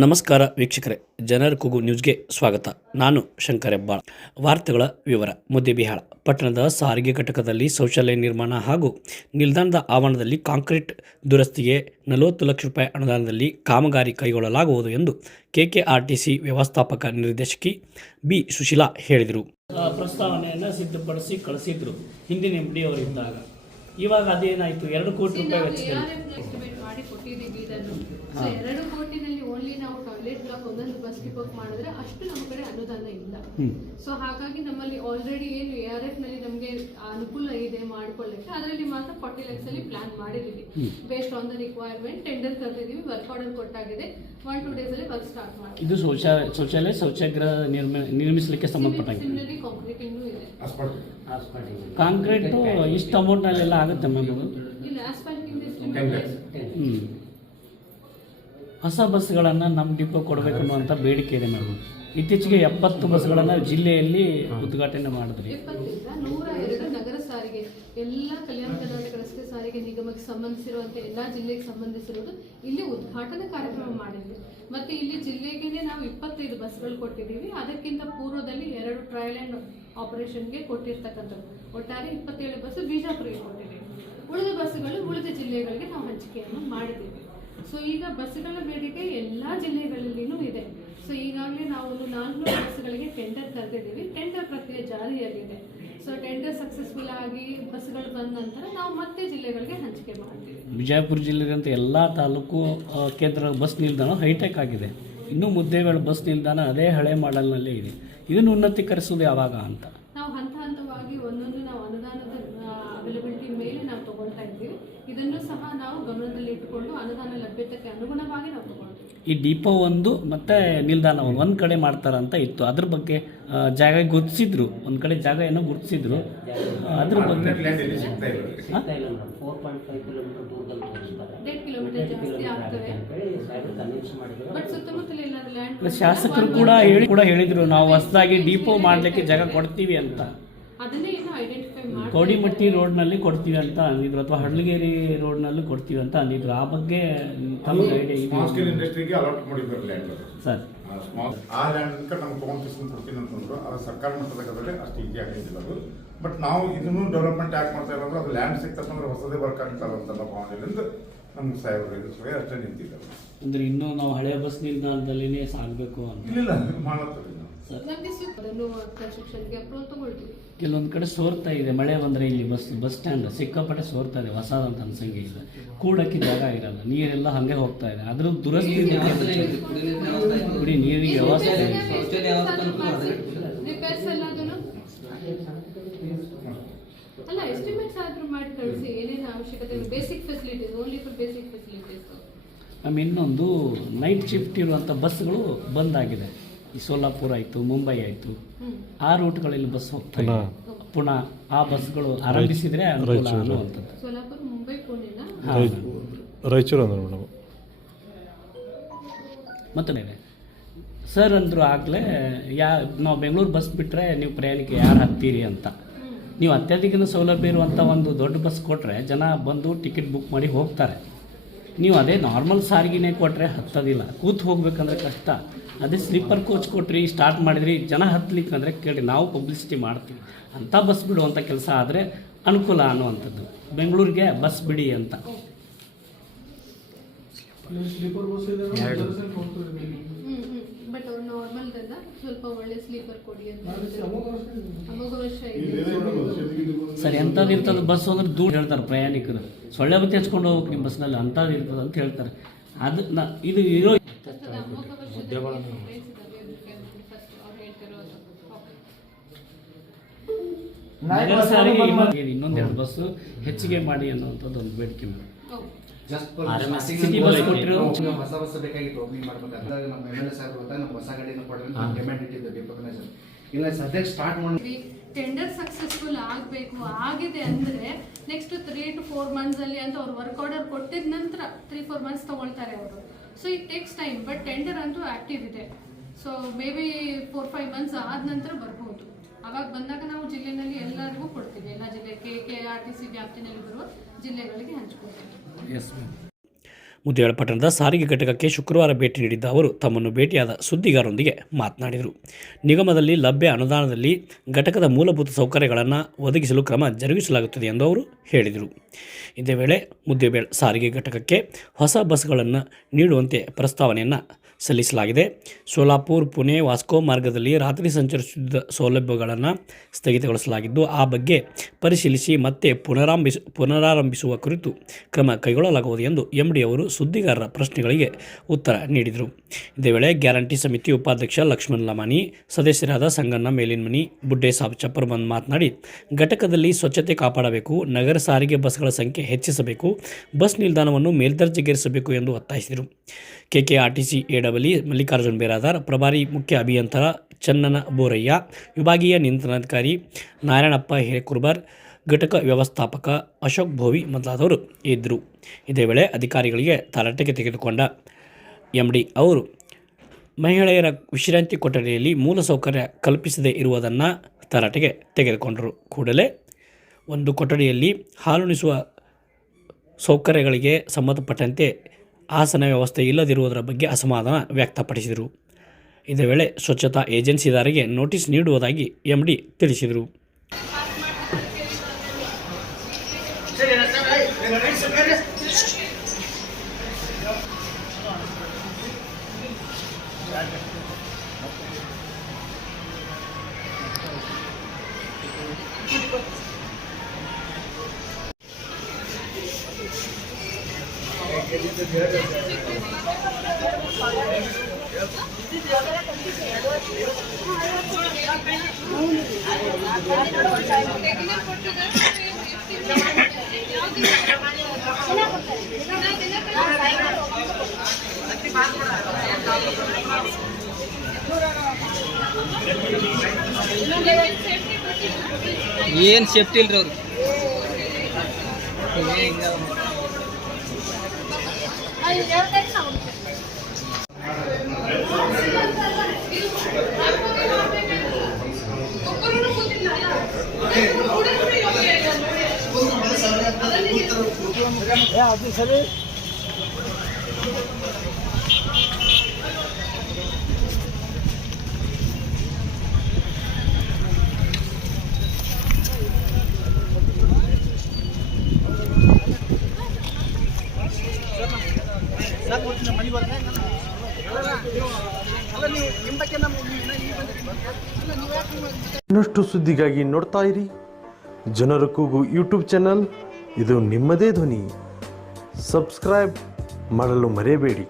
ನಮಸ್ಕಾರ ವೀಕ್ಷಕರೇ, ಜನರ ಕೂಗು ನ್ಯೂಸ್ಗೆ ಸ್ವಾಗತ. ನಾನು ಶಂಕರ್ ಹೆಬ್ಬಾಳ. ವಾರ್ತೆಗಳ ವಿವರ. ಮುದ್ದೇಬಿಹಾಳ ಪಟ್ಟಣದ ಸಾರಿಗೆ ಘಟಕದಲ್ಲಿ ಶೌಚಾಲಯ ನಿರ್ಮಾಣ ಹಾಗೂ ನಿಲ್ದಾಣದ ಆವರಣದಲ್ಲಿ ಕಾಂಕ್ರೀಟ್ ದುರಸ್ತಿಗೆ 40 ಲಕ್ಷ ರೂಪಾಯಿ ಅನುದಾನದಲ್ಲಿ ಕಾಮಗಾರಿ ಕೈಗೊಳ್ಳಲಾಗುವುದು ಎಂದು ಕೆಕೆಆರ್ಟಿಸಿ ವ್ಯವಸ್ಥಾಪಕ ನಿರ್ದೇಶಕಿ ಬಿ ಸುಶೀಲಾ ಹೇಳಿದರು. ಪ್ರಸ್ತಾವನೆಯನ್ನು ಸಿದ್ಧಪಡಿಸಿ ಕಳಿಸಿದ್ರು ಹಿಂದಿನ MD ಅವರಿದ್ದಾಗ. ಇವಾಗ ಅದೇನಾಯಿತು, 2 ಕೋಟಿ ರೂಪಾಯಿ ವೆಚ್ಚದಲ್ಲಿ ಮಾಡಿ ಕೊಟ್ಟಿದ್ದೀವಿ ಇದನ್ನು. ಸೊ 2 ಕೋಟಿನಲ್ಲಿ ಓನ್ಲಿ ನಾವು ಟಾಯ್ಲೆಟ್ ಬ್ಲಾಕ್ ಒಂದೊಂದು ಬಸ್ ಡಿಪೋಕ್ ಮಾಡಿದ್ರೆ ಅಷ್ಟು ನಮ್ಮ ಕಡೆ ಅನುದಾನ ಇಲ್ಲ. ಸೊ ಹಾಗಾಗಿ ನಮ್ಮಲ್ಲಿ ಆಲ್ರೆಡಿ ಏನು ARF ನಲ್ಲಿ ನಮಗೆ ಅನುಕೂಲ ಇದೆ ಮಾಡ್ಕೊಳ್ಳಕ್ಕೆ, ಅದರಲ್ಲಿ ಮಾತ್ರ 40 lakhs ಅಲ್ಲಿ ಪ್ಲಾನ್ ಮಾಡಿದೀವಿ. Based on the requirement tender ಕರೆದಿದ್ದೀವಿ, ವರ್ಕ್ ಆರ್ಡರ್ ಕೊಟ್ಟಾಗಿದೆ. 1-2 days ಅಲ್ಲಿ ವರ್ಕ್ ಸ್ಟಾರ್ಟ್ ಮಾಡಿ. ಇದು ಶೌಚಾಗೃಹ ನಿರ್ಮಿಸಲಿಕ್ಕೆ ಸಂಬಂಧಪಟ್ಟಂಗೆ ಕಾಂಕ್ರೀಟಿಂಗ್ ಇದೆ. ಕಾಂಕ್ರೀಟ್ ಇಷ್ಟು ಅಮೌಂಟ್ ನಲ್ಲೆಲ್ಲ ಆಗುತ್ತೆ ಮ್ಯಾಮ್? ಇಲ್ಲ, ಆಸ್ಫಾಲ್ಟಿಂಗ್ ಹೊಸ ಬಸ್ಗಳನ್ನು ನಮ್ಮ ಡಿಪೋ ಕೊಡಬೇಕು ಅನ್ನುವಂಥ ಬೇಡಿಕೆ ಇದೆ ಮ್ಯಾಮ್. ಇತ್ತೀಚೆಗೆ 70 ಬಸ್ಗಳನ್ನು ಜಿಲ್ಲೆಯಲ್ಲಿ ಉದ್ಘಾಟನೆ ಮಾಡಿದ್ರಿ. 102 ನಗರ ಸಾರಿಗೆ, ಎಲ್ಲ ಕಲ್ಯಾಣ ಕರ್ನಾಟಕ ರಸ್ತೆ ಸಾರಿಗೆ ನಿಗಮಕ್ಕೆ ಸಂಬಂಧಿಸಿರುವಂತೆ ಎಲ್ಲ ಜಿಲ್ಲೆಗೆ ಸಂಬಂಧಿಸಿರೋದು ಇಲ್ಲಿ ಉದ್ಘಾಟನಾ ಕಾರ್ಯಕ್ರಮ ಮಾಡಿದ್ವಿ. ಮತ್ತೆ ಇಲ್ಲಿ ಜಿಲ್ಲೆಗೆ ನಾವು 25 ಬಸ್ಗಳು ಕೊಟ್ಟಿದ್ದೀವಿ. ಅದಕ್ಕಿಂತ ಪೂರ್ವದಲ್ಲಿ 2 ಟ್ರಯಲ್ ಅಂಡ್ ಆಪರೇಷನ್ಗೆ ಕೊಟ್ಟಿರ್ತಕ್ಕಂಥದ್ದು. ಒಟ್ಟಾರೆ 27 ಬಸ್ ಬಿಜಾಪುರಿಗೆ ಕೊಟ್ಟಿದ್ದೀವಿ. ಉಳಿದ ಬಸ್ಗಳು ಉಳಿದ ಜಿಲ್ಲೆಗಳಿಗೆ ನಾವು ಹಂಚಿಕೆಯನ್ನು ಮಾಡಿದ್ದೀವಿ. ಸೊ ಈಗ ಬಸ್ಗಳ ಬೇಡಿಕೆ ಎಲ್ಲ ಜಿಲ್ಲೆಗಳಲ್ಲಿನೂ ಇದೆ. ಸೊ ಈಗಾಗಲೇ ನಾವು 400 ಬಸ್ಗಳಿಗೆ ಟೆಂಡರ್ ಕರೆದಿದ್ದೀವಿ. ಟೆಂಡರ್ ಪ್ರಕ್ರಿಯೆ ಜಾರಿಯಲ್ಲಿದೆ. ಸೊ ಟೆಂಡರ್ ಸಕ್ಸಸ್ಫುಲ್ ಆಗಿ ಬಸ್ಗಳು ಬಂದ ನಂತರ ನಾವು ಮತ್ತೆ ಜಿಲ್ಲೆಗಳಿಗೆ ಹಂಚಿಕೆ ಮಾಡ್ತೀವಿ. ವಿಜಯಪುರ ಜಿಲ್ಲೆಗಂತ ಎಲ್ಲ ತಾಲೂಕು ಕೇಂದ್ರ ಬಸ್ ನಿಲ್ದಾಣ ಹೈಟೆಕ್ ಆಗಿದೆ. ಇನ್ನೂ ಮುದ್ದೇಬೇಳ ಬಸ್ ನಿಲ್ದಾಣ ಅದೇ ಹಳೆ ಮಾಡೆಲ್ನಲ್ಲೇ ಇದೆ. ಇದನ್ನು ಉನ್ನತೀಕರಿಸೋದು ಯಾವಾಗ ಅಂತ ನಾವು ಹಂತವಾಗಿ ಒಂದೊಂದು ನಾವು ಅನುದಾನದ ಅವೈಲಬಿಲಿಟಿ ಮೇಲೆ ನಾವು ತಗೊಳ್ತಾ ಇದ್ದೀವಿ. ಇದನ್ನು ಸಹ ನಾವು ಗಮನದಲ್ಲಿ ಇಟ್ಟುಕೊಂಡು ಅನುದಾನ ಲಭ್ಯತೆಗೆ ಅನುಗುಣವಾಗಿ ನಾವು ತಗೊಳ್ತೀವಿ. ಈ ಡಿಪೋ ಒಂದು ಮತ್ತೆ ನಿಲ್ದಾಣ ಒಂದು ಕಡೆ ಮಾಡ್ತಾರಂತ ಇತ್ತು. ಅದ್ರ ಬಗ್ಗೆ ಜಾಗ ಗುರುತಿಸಿದ್ರು, ಒಂದು ಕಡೆ ಜಾಗ ಏನೋ ಗುರುತಿಸಿದ್ರು. ಅದ್ರ ಬಗ್ಗೆ 8 ಕಿಲೋಮೀಟರ್ ಜಾಸ್ತಿ ಆಗ್ತವೆ. ಬಟ್ ಸುತ್ತಮುತ್ತಲಿನ ಲ್ಯಾಂಡ್ ಶಾಸಕರು ಕೂಡ ಹೇಳಿದ್ರು, ನಾವು ಹೊಸದಾಗಿ ಡಿಪೋ ಮಾಡಲಿಕ್ಕೆ ಜಾಗ ಕೊಡ್ತೀವಿ ಅಂತ. ಅದನ್ನೇ ಏನು ಐಡೆಂಟಿಫೈ ಮಾಡಿ ಕೋಡಿಮಟ್ಟಿ ರೋಡ್ನಲ್ಲಿ ಕೊಡ್ತೀವಿ ಅಂತ ಅಂದಿದ್ರು, ಅಥವಾ ಹಳ್ಳಿಗೇರಿ ರೋಡ್ನಲ್ಲಿ ಕೊಡ್ತೀವಿ ಅಂತ ಅಂದಿದ್ರು. ಆ ಬಗ್ಗೆ ತಮಗೆ ಐಡಿಯಾ ಇದೆ? ಇಂಡಸ್ಟ್ರಿಗೆ ಅಲಾಟ್ ಮಾಡಿದ್ರು ಲ್ಯಾಂಡ್ ಸರ್. ಆ ಲ್ಯಾಂಡ್ ನಮ್ಗೆ ತೊಗೊಂಡು ಕೊಡ್ತೀನಿ ಅಂತಂದ್ರು. ಅದು ಸರ್ಕಾರ ಮಟ್ಟದಲ್ಲಿ ಅಷ್ಟು ಈಸಿ ಆಗಿದ್ದಿಲ್ಲ ಅದು. ಬಟ್ ನಾವು ಇದನ್ನು ಡೆವಲಪ್ಮೆಂಟ್ ಯಾಕೆ ಮಾಡ್ತಾ ಇರೋದು, ಅದು ಲ್ಯಾಂಡ್ ಸಿಕ್ತಂದ್ರೆ ಹೊಸದೇ ವರ್ಕ್ ಆಗ್ತಲ್ಲ ಅಂತಲ್ಲ ಭಾವನೆಯಿಂದ ನಮ್ಗೆ ಸಾಹೇಬರು ಅಷ್ಟೇ ನಿಂತಿದ್ದಾರೆ. ಅಂದ್ರೆ ಇನ್ನೂ ನಾವು ಹಳೆ ಬಸ್ ನಿಲ್ದಾಣದಲ್ಲಿನೇ ಸಾಗಬೇಕು ಅಂತ ಇಲ್ಲ ಮಾಡ್ತೀವಿ ನಾವು. ಕೆಲವೊಂದು ಕಡೆ ಸೋರ್ತಾ ಇದೆ, ಮಳೆ ಬಂದರೆ ಇಲ್ಲಿ ಬಸ್ ಸ್ಟ್ಯಾಂಡ್ ಸಿಕ್ಕಾಪಟ್ಟೆ ಸೋರ್ತಾ ಇದೆ. ಹೊಸದಂತ ಅನ್ಸಂಗೆ ಇಲ್ಲ, ಕೂಡಕ್ಕೆ ಜಾಗ ಇರಲ್ಲ, ನೀರೆಲ್ಲ ಹಾಗೆ ಹೋಗ್ತಾ ಇದೆ. ಅದ್ರ ದುರಸ್ತಿ ಕುಡಿ ನೀರಿಗೆ ವ್ಯವಸ್ಥೆ ಅಲ್ಲ, ಎಸ್ಟಿಮೇಟ್ಸ್ ಆದ್ರೂ ಮಾಡಿ ಕಳಿಸಿ. ಏನೇನು ಅವಶ್ಯಕತೆ, basic facilities, only for basic facilities. ಇನ್ನೊಂದು ನೈಟ್ ಶಿಫ್ಟ್ ಇರುವಂಥ ಬಸ್ಗಳು ಬಂದಾಗಿದೆ. ಈ ಸೋಲಾಪುರ ಆಯಿತು, ಮುಂಬೈ ಆಯಿತು, ಆ ರೂಟ್ಗಳಲ್ಲಿ ಬಸ್ ಹೋಗ್ತಾ ಇದೆ. ಪುನಃ ಆ ಬಸ್ಗಳು ಆರಂಭಿಸಿದ್ರೆ ಅನುಕೂಲ ಅನ್ನುವಂಥದ್ದು. ಸೋಲಾಪುರ, ಮುಂಬೈ, ಪುಣೆನ ರಾಯಚೂರು ಅಂದ್ರೆ ಮೇಡಮ್. ಮತ್ತೆ ಸರ್ ಅಂದರು ಆಗಲೇ, ನಾವು ಬೆಂಗಳೂರು ಬಸ್ ಬಿಟ್ಟರೆ ನೀವು ಪ್ರಯಾಣಿಕ ಯಾರು ಹತ್ತೀರಿ ಅಂತ. ನೀವು ಅತ್ಯಧಿಕ ಸೌಲಭ್ಯ ಇರುವಂಥ ಒಂದು ದೊಡ್ಡ ಬಸ್ ಕೊಟ್ಟರೆ ಜನ ಬಂದು ಟಿಕೆಟ್ ಬುಕ್ ಮಾಡಿ ಹೋಗ್ತಾರೆ. ನೀವು ಅದೇ ನಾರ್ಮಲ್ ಸಾರಿಗೆನೇ ಕೊಟ್ಟರೆ ಹತ್ತೋದಿಲ್ಲ, ಕೂತು ಹೋಗ್ಬೇಕಂದ್ರೆ ಕಷ್ಟ. ಅದೇ ಸ್ಲೀಪರ್ ಕೋಚ್ ಕೊಟ್ರಿ, ಸ್ಟಾರ್ಟ್ ಮಾಡಿದ್ರಿ, ಜನ ಹತ್ತಲಿಕ್ಕೆ ಅಂದರೆ ಕೇಳಿ ನಾವು ಪಬ್ಲಿಸಿಟಿ ಮಾಡ್ತೀವಿ. ಅಂಥ ಬಸ್ ಬಿಡುವಂಥ ಕೆಲಸ ಆದರೆ ಅನುಕೂಲ ಅನ್ನುವಂಥದ್ದು. ಬೆಂಗಳೂರಿಗೆ ಬಸ್ ಬಿಡಿ ಅಂತ. ಬಟ್ ಅವ್ರು ನಾರ್ಮಲ್ ಸ್ವಲ್ಪ ಒಳ್ಳೆ ಸ್ಲೀಪರ್ ಕೊಡಿ ಅಂತ ಸರಿ. ಎಂಥದ್ದು ಇರ್ತದೆ ಬಸ್ ಅಂದ್ರೆ ದೂರ ಹೇಳ್ತಾರೆ ಪ್ರಯಾಣಿಕರು. ಸೊಳ್ಳೆ ಬತ್ತಿ ಹಚ್ಕೊಂಡು ಹೋಗ್ಬೇಕು ನಿಮ್ಮ ಬಸ್ನಲ್ಲಿ, ಅಂಥದ್ದು ಇರ್ತದೆ ಅಂತ ಹೇಳ್ತಾರೆ. ಅದು ಇದು ಇರೋ ಇನ್ನೊಂದೆರಡು ಬಸ್ಸು ಹೆಚ್ಚಿಗೆ ಮಾಡಿ ಅನ್ನುವಂಥದ್ದು ಒಂದು ಬೇಡಿಕೆ. ಹೊಸ ಬಸ್ ಬೇಕಾಗಿತ್ತು ಓಪನಿಂಗ್ ಮಾಡ್ಬೇಕಂತ ನಮ್ಮ MLA ಸಾಹೇಬರು ನಮ್ಮ ಹೊಸ ಗಾಡಿನ ಕೊಡ್ರಿ ಡಿಮ್ಯಾಂಡ್ ಇಟ್ಟಿದ್ದು ಡಿಪೋಕನೈಸರ್. ಇಲ್ಲ ಸದ್ಯಕ್ಕೆ ಸ್ಟಾರ್ಟ್ ಮಾಡಿ ಟೆಂಡರ್ ಸಕ್ಸಸ್ಫುಲ್ ಆಗಬೇಕು. ಆಗಿದೆ ಅಂದರೆ ನೆಕ್ಸ್ಟ್ 3 to 4 months ಅಲ್ಲಿ ಅಂತ ಅವ್ರು ವರ್ಕ್ ಆರ್ಡರ್ ಕೊಟ್ಟಿದ ನಂತರ 3-4 months ತಗೊಳ್ತಾರೆ ಅವರು. So it takes time. But tender ಅಂತೂ ಆಕ್ಟಿವ್ ಇದೆ. ಸೊ ಮೇ ಬಿ 4-5 months ಆದ ನಂತರ ಬರ್ಬೋದು. ಅವಾಗ ಬಂದಾಗ ನಾವು ಜಿಲ್ಲೆನಲ್ಲಿ ಎಲ್ಲರಿಗೂ ಕೊಡ್ತೀವಿ. ಎಲ್ಲ ಜಿಲ್ಲೆ KRTC ವ್ಯಾಪ್ತಿನಲ್ಲಿ ಬರುವ ಜಿಲ್ಲೆಗಳಿಗೆ ಹಂಚ್ಕೊಡ್ತೀವಿ. ಮುದ್ದೇಬಿಹಾಳ ಪಟ್ಟಣದ ಸಾರಿಗೆ ಘಟಕಕ್ಕೆ ಶುಕ್ರವಾರ ಭೇಟಿ ನೀಡಿದ್ದ ಅವರು ತಮ್ಮನ್ನು ಭೇಟಿಯಾದ ಸುದ್ದಿಗಾರರೊಂದಿಗೆ ಮಾತನಾಡಿದರು. ನಿಗಮದಲ್ಲಿ ಲಭ್ಯ ಅನುದಾನದಲ್ಲಿ ಘಟಕದ ಮೂಲಭೂತ ಸೌಕರ್ಯಗಳನ್ನು ಒದಗಿಸಲು ಕ್ರಮ ಜರುಗಿಸಲಾಗುತ್ತದೆ ಎಂದು ಅವರು ಹೇಳಿದರು. ಇದೇ ವೇಳೆ ಮುದ್ದೇಬಿಹಾಳ ಸಾರಿಗೆ ಘಟಕಕ್ಕೆ ಹೊಸ ಬಸ್ಗಳನ್ನು ನೀಡುವಂತೆ ಪ್ರಸ್ತಾವನೆಯನ್ನು ಸಲ್ಲಿಸಲಾಗಿದೆ. ಸೋಲಾಪುರ್, ಪುಣೆ, ವಾಸ್ಕೋ ಮಾರ್ಗದಲ್ಲಿ ರಾತ್ರಿ ಸಂಚರಿಸುತ್ತಿದ್ದ ಸೌಲಭ್ಯಗಳನ್ನು ಸ್ಥಗಿತಗೊಳಿಸಲಾಗಿದ್ದು, ಆ ಬಗ್ಗೆ ಪರಿಶೀಲಿಸಿ ಮತ್ತೆ ಪುನರಾರಂಭಿಸುವ ಕುರಿತು ಕ್ರಮ ಕೈಗೊಳ್ಳಲಾಗುವುದು ಎಂದು MD ಅವರು ಸುದ್ದಿಗಾರರ ಪ್ರಶ್ನೆಗಳಿಗೆ ಉತ್ತರ ನೀಡಿದರು. ಇದೇ ವೇಳೆ ಗ್ಯಾರಂಟಿ ಸಮಿತಿ ಉಪಾಧ್ಯಕ್ಷ ಲಕ್ಷ್ಮಣ್ ಲಮಾನಿ, ಸದಸ್ಯರಾದ ಸಂಗಣ್ಣ ಮೇಲಿನಮನಿ, ಬುಡ್ಡೆ ಸಾಬ್ ಚಪ್ಪರ್ ಬಂದ್ ಮಾತನಾಡಿ, ಘಟಕದಲ್ಲಿ ಸ್ವಚ್ಛತೆ ಕಾಪಾಡಬೇಕು, ನಗರ ಸಾರಿಗೆ ಬಸ್ಗಳ ಸಂಖ್ಯೆ ಹೆಚ್ಚಿಸಬೇಕು, ಬಸ್ ನಿಲ್ದಾಣವನ್ನು ಮೇಲ್ದರ್ಜೆಗೇರಿಸಬೇಕು ಎಂದು ಒತ್ತಾಯಿಸಿದರು. KKRTC AEE ಮಲ್ಲಿಕಾರ್ಜುನ್ ಬೇರಾದಾರ್, ಪ್ರಭಾರಿ ಮುಖ್ಯ ಅಭಿಯಂತರ ಚನ್ನನ ಬೋರಯ್ಯ, ವಿಭಾಗೀಯ ನಿಯಂತ್ರಣಾಧಿಕಾರಿ ನಾರಾಯಣಪ್ಪ ಹಿರೇಕುರ್ಬರ್, ಘಟಕ ವ್ಯವಸ್ಥಾಪಕ ಅಶೋಕ್ ಭೋವಿ ಮೊದಲಾದವರು ಇದ್ದರು. ಇದೇ ವೇಳೆ ಅಧಿಕಾರಿಗಳಿಗೆ ತರಾಟೆಗೆ ತೆಗೆದುಕೊಂಡ MD ಅವರು ಮಹಿಳೆಯರ ವಿಶ್ರಾಂತಿ ಕೊಠಡಿಯಲ್ಲಿ ಮೂಲಸೌಕರ್ಯ ಕಲ್ಪಿಸದೇ ಇರುವುದನ್ನು ತರಾಟೆಗೆ ತೆಗೆದುಕೊಂಡರು. ಕೂಡಲೇ ಒಂದು ಕೊಠಡಿಯಲ್ಲಿ ಹಾಲುಣಿಸುವ ಸೌಕರ್ಯಗಳಿಗೆ ಸಂಬಂಧಪಟ್ಟಂತೆ ಆಸನ ವ್ಯವಸ್ಥೆ ಇಲ್ಲದಿರುವುದರ ಬಗ್ಗೆ ಅಸಮಾಧಾನ ವ್ಯಕ್ತಪಡಿಸಿದರು. ಇದೇ ವೇಳೆ ಸ್ವಚ್ಛತಾ ಏಜೆನ್ಸಿದಾರರಿಗೆ ನೋಟಿಸ್ ನೀಡುವುದಾಗಿ MD ತಿಳಿಸಿದರು. ಏನು ಸೇಫ್ಟಿ ಇಲ್ರಿ ಅವ್ರು. ಇನ್ನಷ್ಟು ಸುದ್ದಿಗಾಗಿ ನೋಡ್ತಾ ಇರಿ ಜನರ ಕೂಗು ಯೂಟ್ಯೂಬ್ ಚಾನಲ್. ಇದು ನಿಮ್ಮದೇ ಧ್ವನಿ. ಸಬ್ಸ್ಕ್ರೈಬ್ ಮಾಡಲು ಮರೆಯಬೇಡಿ.